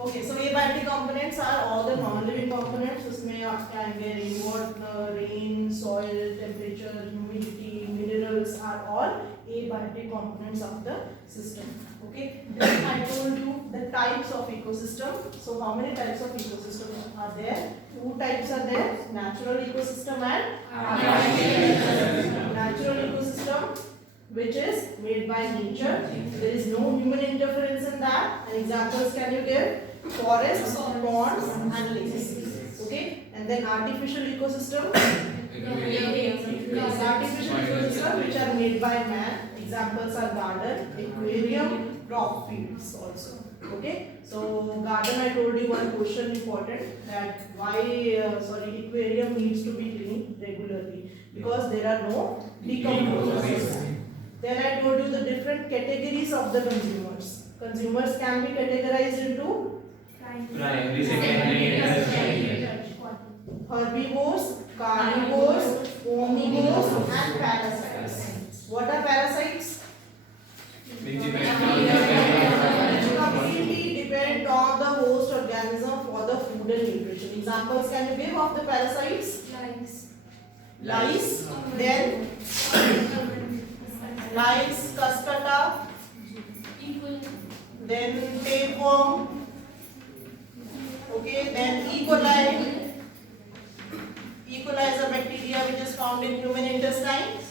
Okay, so abiotic components are all the non-living components. उसमें आपके आएंगे rain water, rain, soil, temperature, humidity, minerals are all abiotic components of the system. Okay, then I told you the types of ecosystem. So how many types of ecosystem are there? Two types are there: natural ecosystem and natural ecosystem, which is made by nature. There is no human interference in that. And examples can you give? Forests, ponds and lakes. Okay, and then artificial ecosystem. Yes, artificial ecosystem which are made by man. Examples are garden, aquarium, crop fields also. Okay, so garden, I told you one question important, that why aquarium needs to be cleaned regularly, because there are no decomposers. Then I told you the different categories of the consumers. Consumers can be categorized into primary, secondary, and tertiary. herbivores, carnivores, omnivores and parasites. What are parasites? Which depends on the Completely depend on the host organism for the food and nutrition. Examples can you give of the parasites? Lice. Then lice, cuscata. Then tapeworm. Okay, then E. coli. E. coli is a bacteria which is found in human intestines.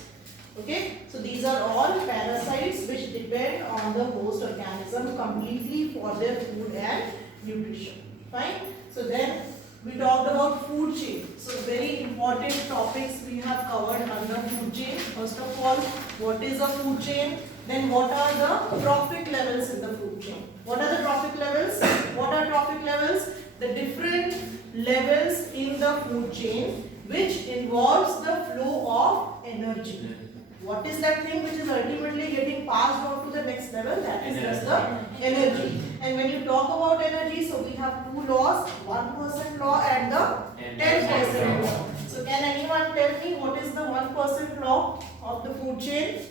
Okay, so these are all parasites which depend on the host organism completely for their food and nutrition. Fine. So then we talked about food chain. So very important topics we have covered under food chain. First of all, what is a food chain? Then what are the trophic levels in the food chain? What are the trophic levels? What are trophic levels? The different levels in the food chain which involves the flow of energy. What is that thing which is ultimately getting passed on to the next level? That is just the energy. And when you talk about energy, so we have two laws, 1% law and the 10% law. So can anyone tell me what is the 1% law of the food chain?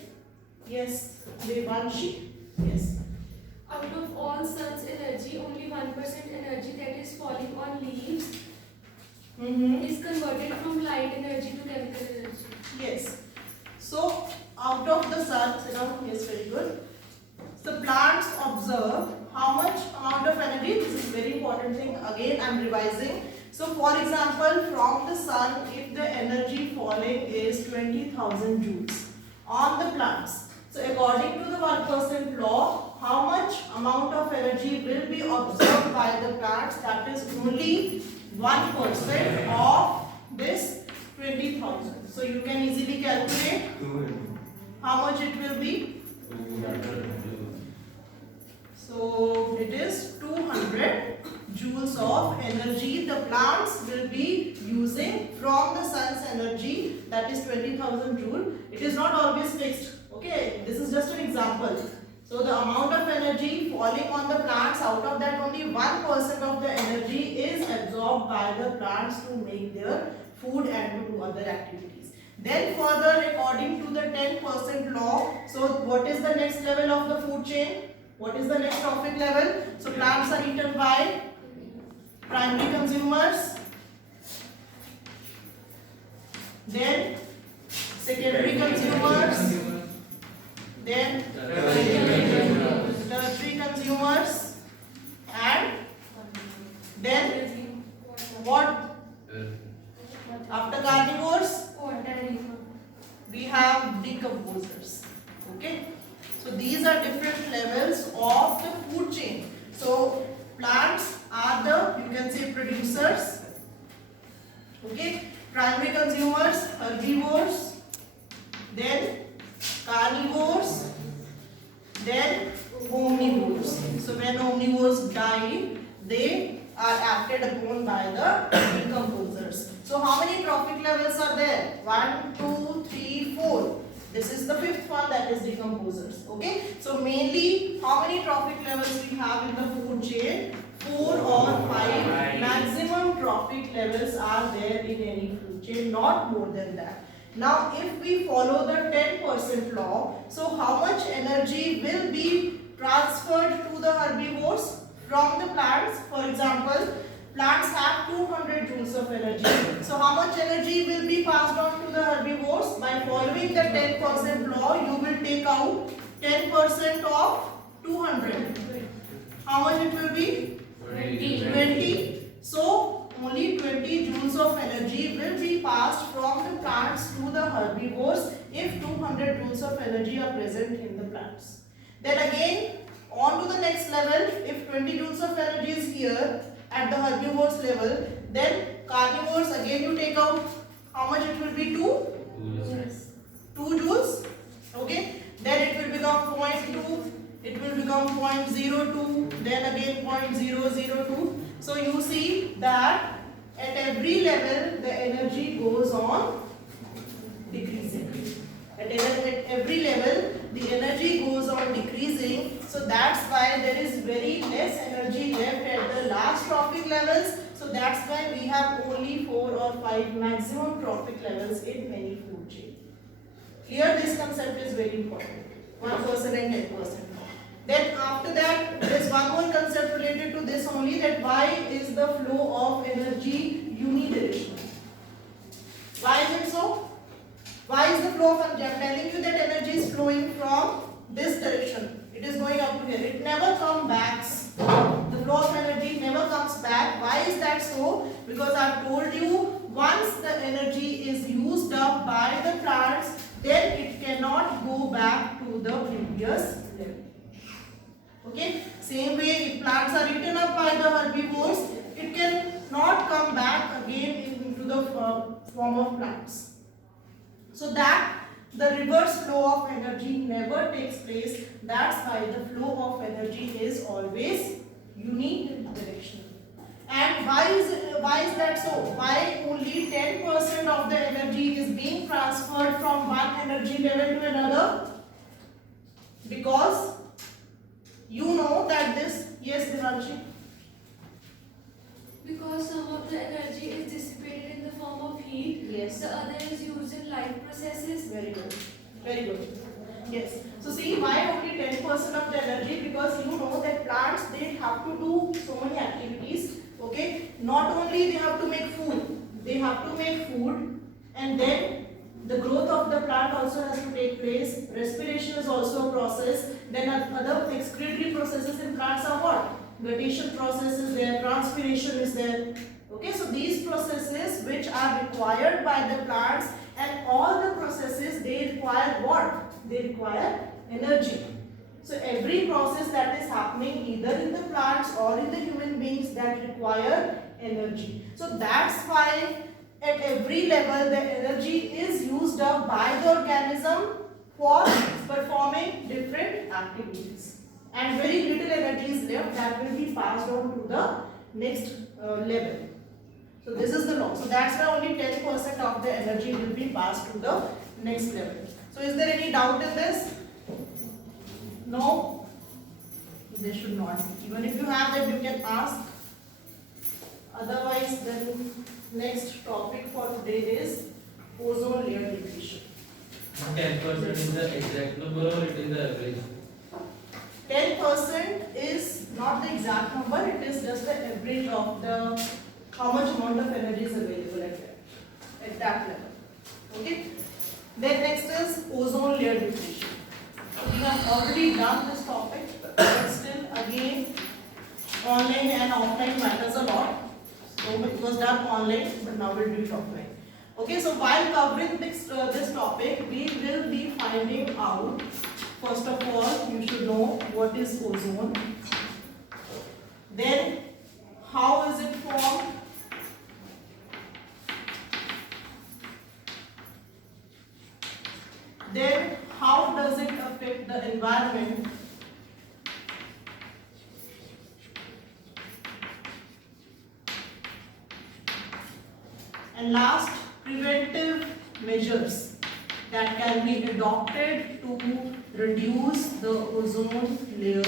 Yes, Devanshi. Yes. Out of all sun's energy, only 1% energy, that is falling on leaves, is converted from light energy to chemical energy. Yes. So out of the sun, yes, very good. So plants observe how much amount of energy. This is very important thing. Again, I am revising. So for example, from the sun, if the energy falling is 20,000 joules on the plants. So according to the 1% law, how much amount of energy will be observed by the plants? That is only 1% of this 20,000. So you can easily calculate how much it will be. So it is 200 joules of energy the plants will be using from the sun's energy, that is 20,000 joule. It is not always fixed. Okay, this is just an example. So the amount of energy falling on the plants, out of that only 1% of the energy is absorbed by the plants to make their food and to do other activities. Then further, according to the 10% law, so what is the next level of the food chain? What is the next trophic level? So plants are eaten by primary consumers, then secondary consumers, then tertiary consumers, and then what? After carnivores, we have decomposers. Okay, so these are different levels of the food chain. So plants are the, you can say, producers. Okay, primary consumers, herbivores, then carnivores, then omnivores. So when omnivores die, they are acted upon by the decomposers. So how many trophic levels are there? 1, 2, 3, 4. This is the fifth one, that is decomposers. Okay. So mainly how many trophic levels we have in the food chain? 4 or 5 maximum trophic levels are there in any food chain, not more than that. Now if we follow the 10% law, so how much energy will be transferred to the herbivores from the plants? have 200 joules of energy. So how much energy will be passed on to the herbivores? By following the 10% law, you will take out 10% of 200. How much it will be? 20. So only 20 joules of energy will be passed from the plants to the herbivores if 200 joules of energy are present in the plants. Then again, on to the next level, if 20 joules of energy is here at the herbivores level, then carnivores again you take out how much it will be? 2 joules. Okay, then it will become 0.2, it will become 0.02, then again 0.002. So you see that at every level the energy goes on decreasing. At every level the energy goes on decreasing. So that's why there is very less energy left at the last trophic levels. So that's why we have only 4 or 5 maximum trophic levels in any food chain. Here this concept is very important. 1% and 10%. Then after that, there is one more concept related to this only, that why is the flow of energy unidirectional? Why is it so? Why is the flow of energy? I am telling you that energy is flowing from this direction. It is going up to here. It never comes back. The flow of energy never comes back. Why is that so? Because I have told you, once the energy is used up by the plants, then it cannot go back to the previous level. Okay, same way if plants are eaten up by the herbivores, it can not come back again into the form of plants. So that the reverse flow of energy never takes place. That's why the flow of energy is always unidirectional. And why is that so? Why only 10% of the energy is being transferred from one energy level to another? Because you know that this, yes Devanshi? Because some of the energy is dissipated in the form of heat. Yes. The other is used in life processes. Very good. Very good. Yes. So see, why only 10% of the energy? Because you know that plants, they have to do so many activities. Okay. Not only they have to make food. They have to make food, and then the growth of the plant also has to take place. Respiration is also a process. Then other excretory processes in plants are what? Guttation process is there, transpiration is there. Okay, so these processes which are required by the plants, and all the processes, they require what? They require energy. So every process that is happening either in the plants or in the human beings, that require energy. So that's why at every level the energy is used up by the organism for performing different activities. And very little energy is left that will be passed on to the next level. So this is the law. So that's why only 10% of the energy will be passed to the next level. So is there any doubt in this? No? There should not be. Even if you have that, you can ask. Otherwise, then next topic for today is ozone layer depletion. 10% is the exact number or it is the average? 10% is not the exact number, it is just the average of the how much amount of energy is available at that level. Okay. Then next is ozone layer depletion. So we have already done this topic, but still again online and offline matters a lot. So it was done online, but now we'll do it offline. Okay, so while covering this topic, we will be finding out, first of all, you should know what is ozone. Then, how is it formed? Then, how does it affect the environment? And last, preventive measures that can be adopted to reduce the ozone layer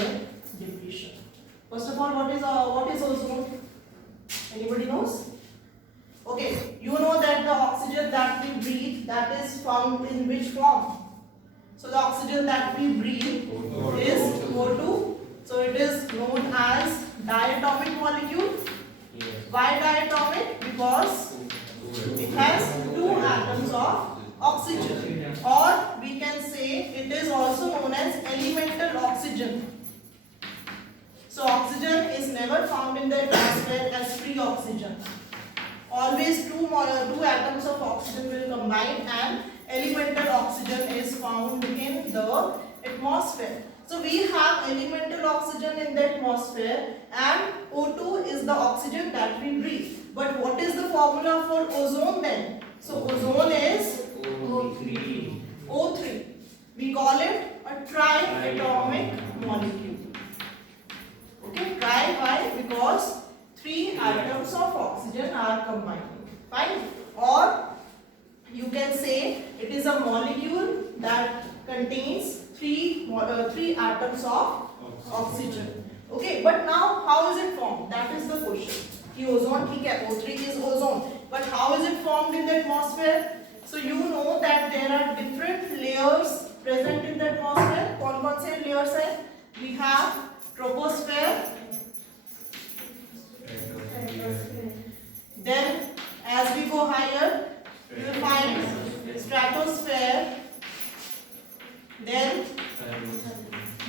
depletion. First of all, what is ozone? Anybody knows? Okay, you know that the oxygen that we breathe, that is found in which form? So the oxygen that we breathe is O2. So it is known as diatomic molecule. Yes. Why diatomic? because it has 2 atoms of oxygen, or we can say it is also known as elemental oxygen. So oxygen is never found in the atmosphere as free oxygen. Always two atoms of oxygen will combine and elemental oxygen is found in the atmosphere. So we have elemental oxygen in the atmosphere and O2 is the oxygen that we breathe. But what is the formula for ozone then? So ozone is O3. We call it a triatomic molecule. Okay, tri why? Because 3 atoms of oxygen are combined. Fine? Or you can say it is a molecule that contains 3 atoms of oxygen. Okay, but now how is it formed? That is the question. कि ozone ठीक है, O3 is ozone, but how is it formed in the atmosphere? So you know that there are different layers present in the atmosphere. कौन-कौन से layers हैं? We have troposphere. Then as we go higher, you will find stratosphere. Then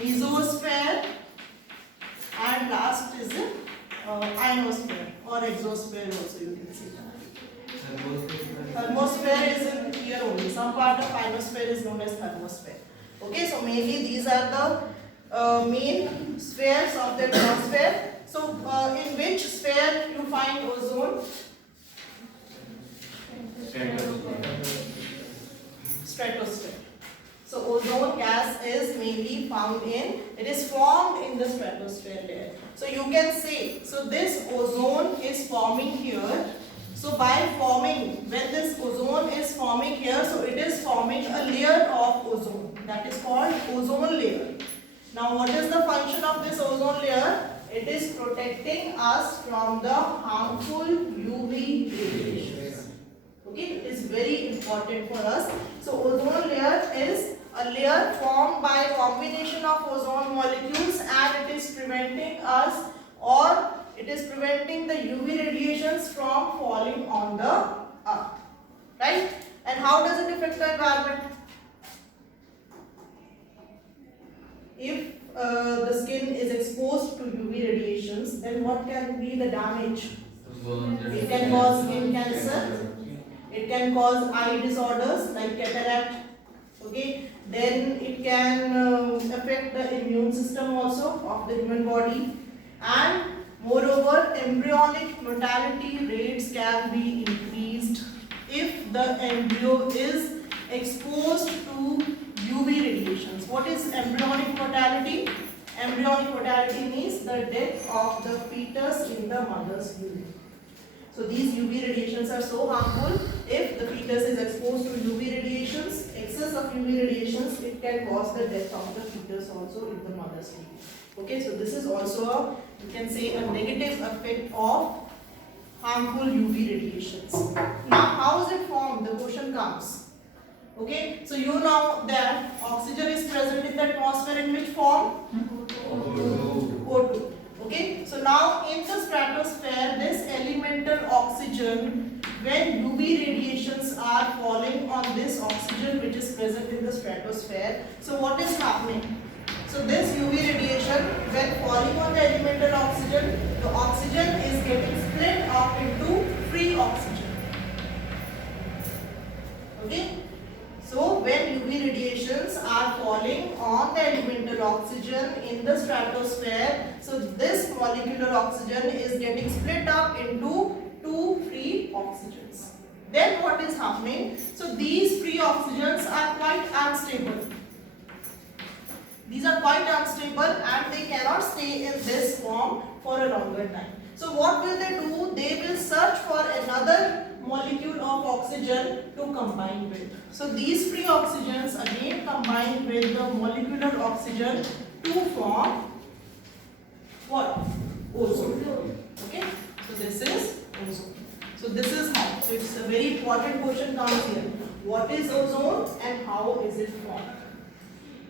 mesosphere, and last is ionosphere or exosphere also you can see that. Thermosphere is in here only. Some part of ionosphere is known as thermosphere. Okay, so mainly these are the main spheres of the atmosphere. So in which sphere you find ozone? Stratosphere. So ozone gas is mainly found in, it is formed in the stratosphere layer. So you can say, so this ozone is forming here. So by forming, when this ozone is forming here, so it is forming a layer of ozone. That is called ozone layer. Now what is the function of this ozone layer? It is protecting us from the harmful UV radiations. Okay, it is very important for us. So ozone layer is a layer formed by combination of ozone molecules and it is preventing us, or it is preventing the UV radiations from falling on the earth. Right? And how does it affect the environment? If the skin is exposed to UV radiations, then what can be the damage? It can cause skin cancer. It can cause eye disorders like cataract. Okay, then it can affect the immune system also of the human body, and moreover embryonic mortality rates can be increased if the embryo is exposed to UV radiations. What is embryonic mortality? Embryonic mortality means the death of the fetus in the mother's womb. So these UV radiations are so harmful. If the fetus is exposed to UV radiations, excess of UV radiations, it can cause the death of the fetus also in the mother's womb. Okay, so this is also a, you can say, a negative effect of harmful UV radiations. Now, how is it formed? The question comes. Okay, so you know that oxygen is present in the atmosphere in which form? O2. Okay, so now in the stratosphere, this elemental oxygen, when UV radiations are falling on this oxygen which is present in the stratosphere, so what is happening? So this UV radiation, when falling on the elemental oxygen, the oxygen is getting split up into free oxygen. Okay, so when UV radiations are falling on the elemental oxygen in the stratosphere, so this molecular oxygen is getting split up into 2 free oxygens. Then what is happening? So these free oxygens are quite unstable. These are quite unstable and they cannot stay in this form for a longer time. So what will they do? They will search for another molecule of oxygen to combine with. So these free oxygens again combine with the molecular oxygen to form what? Ozone. Okay, so this is ozone. So this is how. So it's a very important question comes here. What is ozone and how is it formed?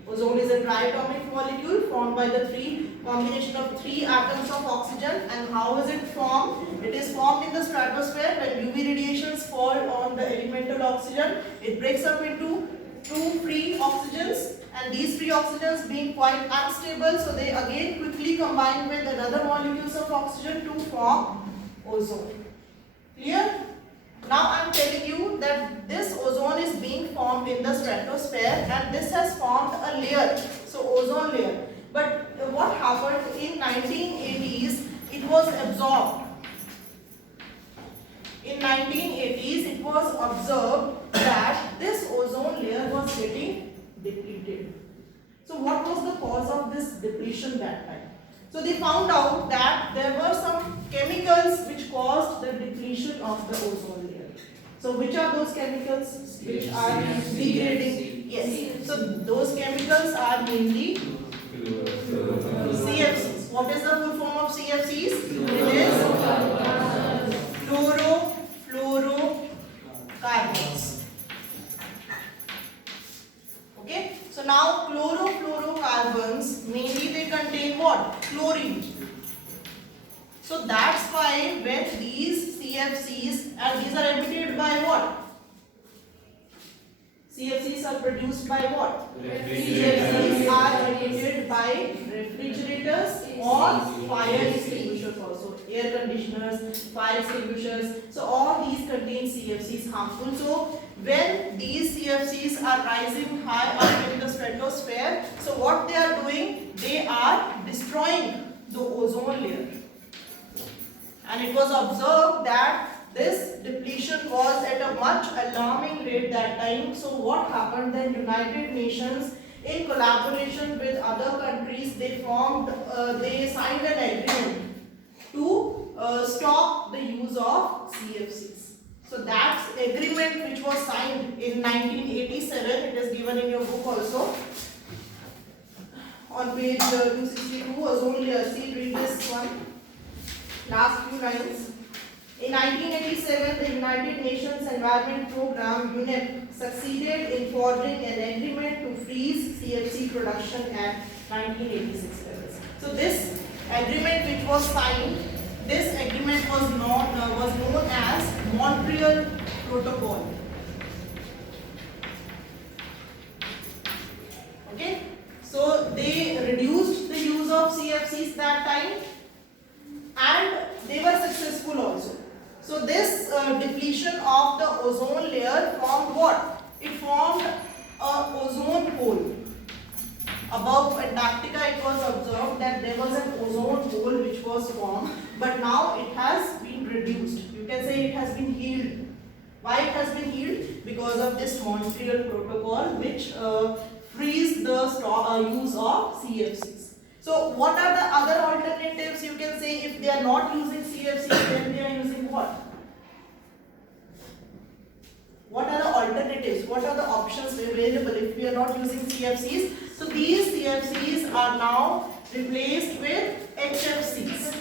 Ozone is a triatomic molecule formed by the 3 combination of 3 atoms of oxygen. And how is it formed? It is formed in the stratosphere when UV radiations fall on the elemental oxygen. It breaks up into 2 free oxygens, and these free oxygens being quite unstable, so they again quickly combine with another molecules of oxygen to form ozone. Clear? Now I am telling you that this ozone is being formed in the stratosphere, and this has formed a layer, so ozone layer. But what happened in 1980s? It was absorbed. In 1980s, it was observed that this ozone layer was getting depleted. So what was the cause of this depletion that time? So they found out that there were some chemicals which caused the depletion of the ozone layer. So which are those chemicals which are degrading? Yes. So those chemicals are mainly CFCs. What is the full form of CFCs? It is chlorofluorocarbons. Okay. So now chlorofluorocarbons mainly they contain what? Chlorine. So that's why when these CFCs, and these are emitted by what? CFCs are produced by what? CFCs are emitted by refrigerators or fire extinguishers also. Air conditioners, fire extinguishers. So all these contain CFCs harmful. So when these CFCs are rising high up in the stratosphere, so what they are doing? They are destroying the ozone layer. And it was observed that this depletion was at a much alarming rate that time. So what happened then? United Nations, in collaboration with other countries, they signed an agreement to stop the use of CFCs. So that agreement which was signed in 1987, it is given in your book also. On page 262, ozone layer. See, read this one. Last few lines. In 1987, the United Nations Environment Programme (UNEP) succeeded in forging an agreement to freeze CFC production at 1986 levels. So this agreement which was signed, this agreement was known as Montreal Protocol. Okay, so they reduced the use of CFCs that time, and they were successful also. So this depletion of the ozone layer formed what? It formed a ozone hole. Above Antarctica, it was observed that there was an ozone hole which was formed, but now it has been reduced. You can say it has been healed. Why it has been healed? Because of this Montreal Protocol, which frees the use of CFCs. So what are the other alternatives? You can say if they are not using CFCs, then they are using what? What are the alternatives? What are the options available if we are not using CFCs? So these CFCs are now replaced with HFCs.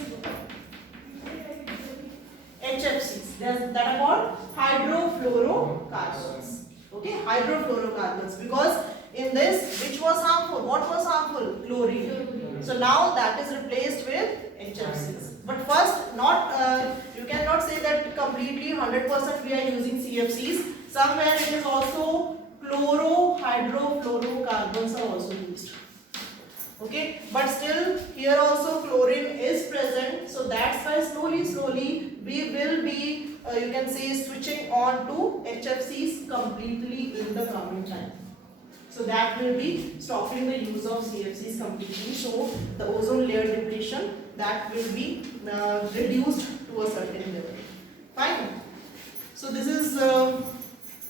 HFCs. That are called hydrofluorocarbons. Okay, hydrofluorocarbons. Because in this, which was harmful? What was harmful? Chlorine. So now that is replaced with HFCs. But first, you cannot say that completely 100% we are using CFCs. Somewhere it is also chlorohydrofluorocarbons are also used. Okay, but still here also chlorine is present. So that's why slowly we will be, you can say, switching on to HFCs completely in the coming time. So that will be stopping the use of CFCs completely. So the ozone layer depletion, that will be reduced to a certain level. Fine. So this is